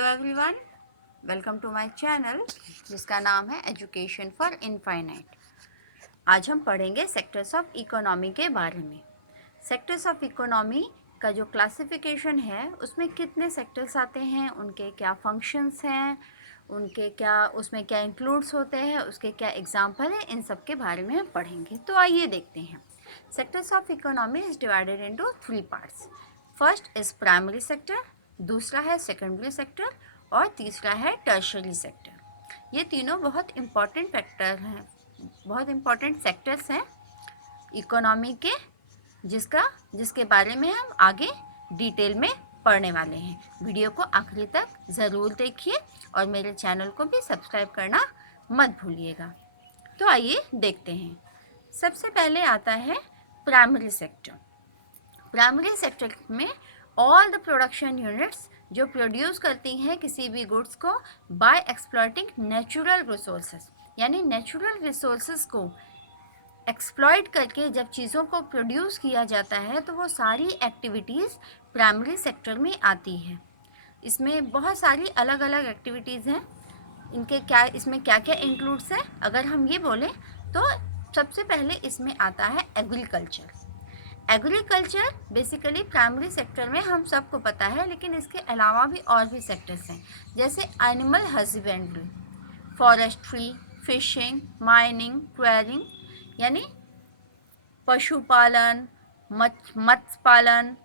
Hello everyone, welcome to my channel जिसका नाम है एजुकेशन फॉर इनफाइनाइट। आज हम पढ़ेंगे सेक्टर्स ऑफ इकोनॉमी के बारे में। सेक्टर्स ऑफ इकोनॉमी का जो क्लासिफिकेशन है उसमें कितने सेक्टर्स आते हैं, उनके क्या फंक्शंस हैं, उनके क्या उसमें क्या इंक्लूड्स होते हैं, उसके क्या एग्जाम्पल हैं, इन सब के बारे में हम पढ़ेंगे। तो आइए देखते हैं। Sectors of economy is divided into 3 parts. First is primary sector, दूसरा है सेकेंडरी सेक्टर और तीसरा है टर्शरी सेक्टर। ये तीनों बहुत इम्पॉर्टेंट फैक्टर हैं, बहुत इम्पॉर्टेंट सेक्टर्स हैं इकोनॉमी के, जिसके बारे में हम आगे डिटेल में पढ़ने वाले हैं। वीडियो को आखिरी तक ज़रूर देखिए और मेरे चैनल को भी सब्सक्राइब करना मत भूलिएगा। तो आइए देखते हैं। सबसे पहले आता है प्राइमरी सेक्टर। प्राइमरी सेक्टर में ऑल द प्रोडक्शन यूनिट्स जो प्रोड्यूस करती हैं किसी भी गुड्स को बाय एक्सप्लॉइटिंग नेचुरल रिसोर्सेज, यानी नेचुरल रिसोर्सेज को एक्सप्लॉइट करके जब चीज़ों को प्रोड्यूस किया जाता है तो वो सारी एक्टिविटीज़ प्राइमरी सेक्टर में आती है। इसमें बहुत सारी अलग अलग एक्टिविटीज़ हैं। इसमें क्या क्या इंक्लूड्स है, अगर हम ये बोलें तो सबसे पहले इसमें आता है agriculture. Agriculture basically primary sector में हम सबको पता है, लेकिन इसके अलावा भी और भी सेक्टर्स हैं, जैसे animal husbandry, forestry, fishing, mining, quarrying, यानी पशुपालन, मत्स्य पालन,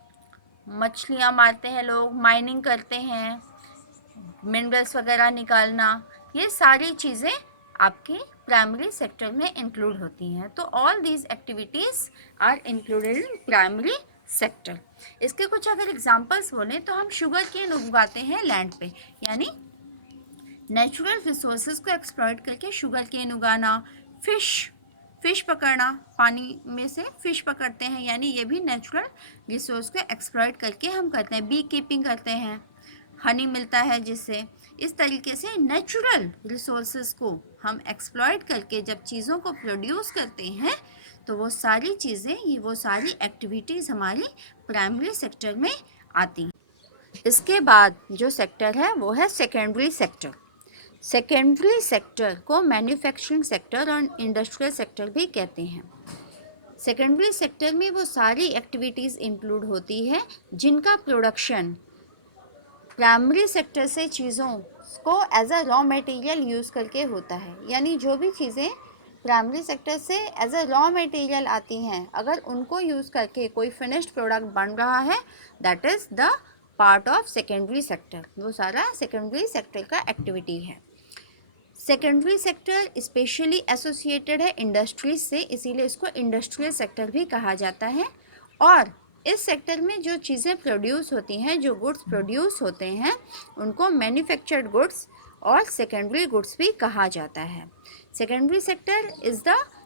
मछलियाँ मारते हैं लोग, माइनिंग करते हैं, मिनरल्स वगैरह निकालना, ये सारी चीज़ें आपकी प्राइमरी सेक्टर में इंक्लूड होती हैं। तो all these activities are included in primary sector. इसके कुछ अगर एग्जांपल्स बोलें तो हम शुगर केन उगाते हैं लैंड पे, यानी नेचुरल रिसोर्सेज को एक्सप्लॉइट करके शुगर केन उगाना। फिश पकड़ना, पानी में से फिश पकड़ते हैं, यानी ये भी नेचुरल रिसोर्स को एक्सप्लॉइट करके हम करते हैं। बी कीपिंग करते हैं, हनी मिलता है जिससे। इस तरीके से नेचुरल रिसोर्सेज को हम एक्सप्लॉइट करके जब चीज़ों को प्रोड्यूस करते हैं तो वो सारी चीज़ें, वो सारी एक्टिविटीज़ हमारी प्राइमरी सेक्टर में आती हैं। इसके बाद जो सेक्टर है वो है सेकेंडरी सेक्टर। सेकेंडरी सेक्टर को मैन्युफैक्चरिंग सेक्टर और इंडस्ट्रियल सेक्टर भी कहते हैं। सेकेंडरी सेक्टर में वो सारी एक्टिविटीज़ इंक्लूड होती है जिनका प्रोडक्शन प्राइमरी सेक्टर से चीज़ों को as a raw material use करके होता है। यानी जो भी चीज़ें प्राइमरी सेक्टर से एज अ रॉ मटेरियल आती हैं, अगर उनको यूज़ करके कोई फिनिश्ड प्रोडक्ट बन रहा है, that is the part of secondary sector. वो सारा सेकेंडरी सेक्टर का एक्टिविटी है। सेकेंडरी सेक्टर स्पेशली एसोसिएटेड है इंडस्ट्रीज से, इसीलिए इसको इंडस्ट्रियल सेक्टर भी कहा जाता है। और इस सेक्टर में जो चीज़ें प्रोड्यूस होती हैं, जो गुड्स प्रोड्यूस होते हैं, उनको मैन्युफैक्चर्ड गुड्स और सेकेंडरी गुड्स भी कहा जाता है। Secondary sector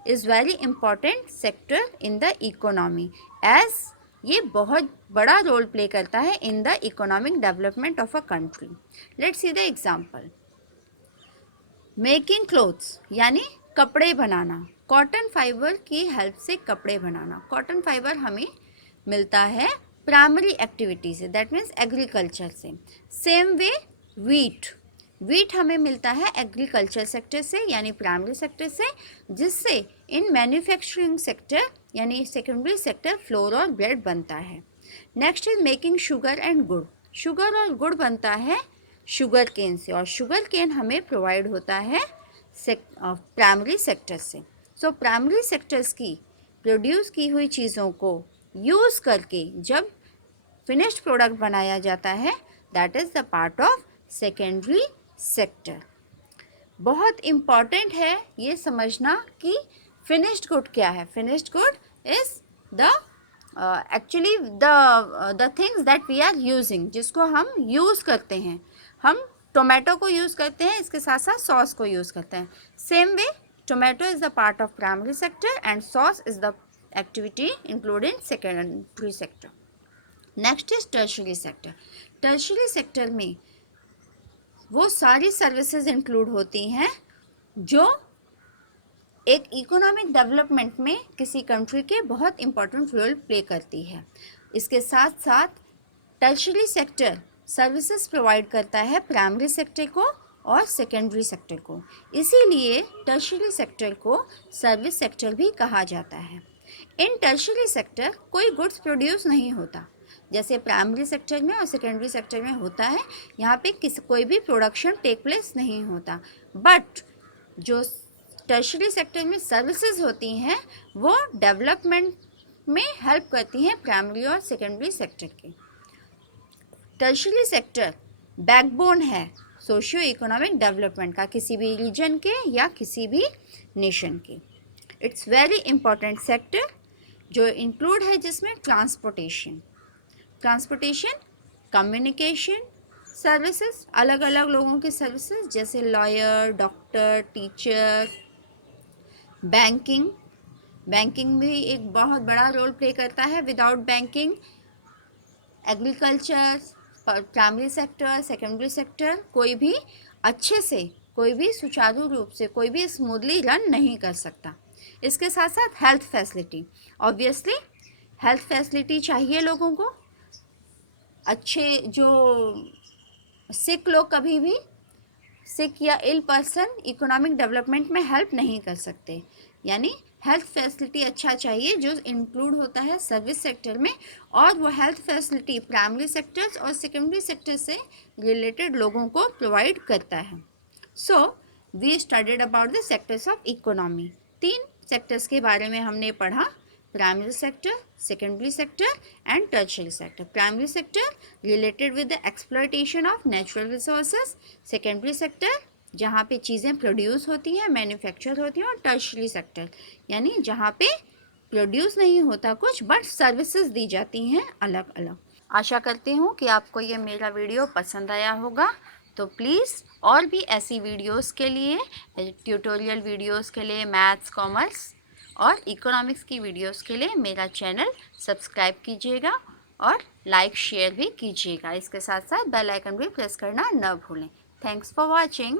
is very important sector in the economy, as ये बहुत बड़ा रोल प्ले करता है in the economic development of a country. Let's see the example. Making clothes, यानी कपड़े बनाना, कॉटन फाइबर की हेल्प से कपड़े बनाना। कॉटन फाइबर हमें मिलता है प्राइमरी एक्टिविटी से, दैट मीन्स एग्रीकल्चर से। सेम वे वीट हमें मिलता है एग्रीकल्चर सेक्टर से, यानी प्राइमरी सेक्टर से, जिससे इन मैन्युफैक्चरिंग सेक्टर यानी सेकेंडरी सेक्टर फ्लोर और ब्रेड बनता है। Next is making sugar and गुड़। शुगर और गुड़ बनता है शुगर केन से, और शुगर केन हमें प्रोवाइड होता है प्राइमरी सेक्टर से। सो प्राइमरी सेक्टर्स की प्रोड्यूस की हुई चीज़ों को यूज़ करके जब फिनिश्ड प्रोडक्ट बनाया जाता है, that is the part of secondary sector. बहुत इम्पॉर्टेंट है ये समझना कि फिनिश्ड गुड क्या है। Finished good is the actually the things that we are using, जिसको हम यूज़ करते हैं। हम टोमेटो को यूज़ करते हैं, इसके साथ साथ सॉस को यूज़ करते हैं। Same way tomato is the part of primary sector and sauce is the activity included in secondary sector. Next is tertiary sector. Tertiary sector में वो सारी सर्विसेज इंक्लूड होती हैं जो एक इकोनॉमिक डेवलपमेंट में किसी कंट्री के बहुत इम्पोर्टेंट रोल प्ले करती है। इसके साथ साथ टर्शरी सेक्टर सर्विसेज प्रोवाइड करता है प्राइमरी सेक्टर को और सेकेंडरी सेक्टर को, इसीलिए टर्शियरी सेक्टर को सर्विस सेक्टर भी कहा जाता है। इन टर्शियरी सेक्टर कोई गुड्स प्रोड्यूस नहीं होता, जैसे प्राइमरी सेक्टर में और सेकेंडरी सेक्टर में होता है। यहाँ पे कोई भी प्रोडक्शन टेक प्लेस नहीं होता, बट जो टर्शियरी सेक्टर में सर्विसेज होती हैं वो डेवलपमेंट में हेल्प करती हैं प्राइमरी और सेकेंडरी सेक्टर के। टर्शियरी सेक्टर बैकबोन है सोशियो इकोनॉमिक डेवलपमेंट का, किसी भी रीजन के या किसी भी नेशन के। इट्स वेरी इंपॉर्टेंट सेक्टर जो इंक्लूड है जिसमें ट्रांसपोर्टेशन, कम्युनिकेशन सर्विसेज, अलग अलग लोगों की सर्विसेज जैसे लॉयर, डॉक्टर, टीचर, बैंकिंग भी एक बहुत बड़ा रोल प्ले करता है। Without banking agriculture, primary sector, secondary sector कोई भी अच्छे से, कोई भी सुचारू रूप से, कोई भी स्मूथली रन नहीं कर सकता। इसके साथ साथ health facility, obviously health facility चाहिए लोगों को। अच्छे जो सिक लोग, कभी भी सिक या इल पर्सन इकोनॉमिक डेवलपमेंट में हेल्प नहीं कर सकते, यानी हेल्थ फैसिलिटी अच्छा चाहिए जो इंक्लूड होता है सर्विस सेक्टर में, और वो हेल्थ फैसिलिटी प्राइमरी सेक्टर्स और सेकेंडरी सेक्टर से रिलेटेड लोगों को प्रोवाइड करता है। So we studied about the sectors of economy. 3 sectors के बारे में हमने पढ़ा, primary sector, secondary sector and tertiary sector. Primary sector related with the exploitation of natural resources, secondary sector जहाँ पे चीज़ें प्रोड्यूस होती हैं, मैन्युफैक्चर होती हैं, और टर्शियरी सेक्टर यानी जहाँ पे प्रोड्यूस नहीं होता कुछ बट सर्विसेज दी जाती हैं अलग अलग। आशा करती हूँ कि आपको ये मेरा वीडियो पसंद आया होगा, तो प्लीज़ और भी ऐसी वीडियोस के लिए, ट्यूटोरियल वीडियोस के लिए, मैथ्स, कॉमर्स और इकोनॉमिक्स की वीडियोस के लिए मेरा चैनल सब्सक्राइब कीजिएगा और लाइक शेयर भी कीजिएगा। इसके साथ साथ बेल आइकन भी प्रेस करना न भूलें। Thanks for watching.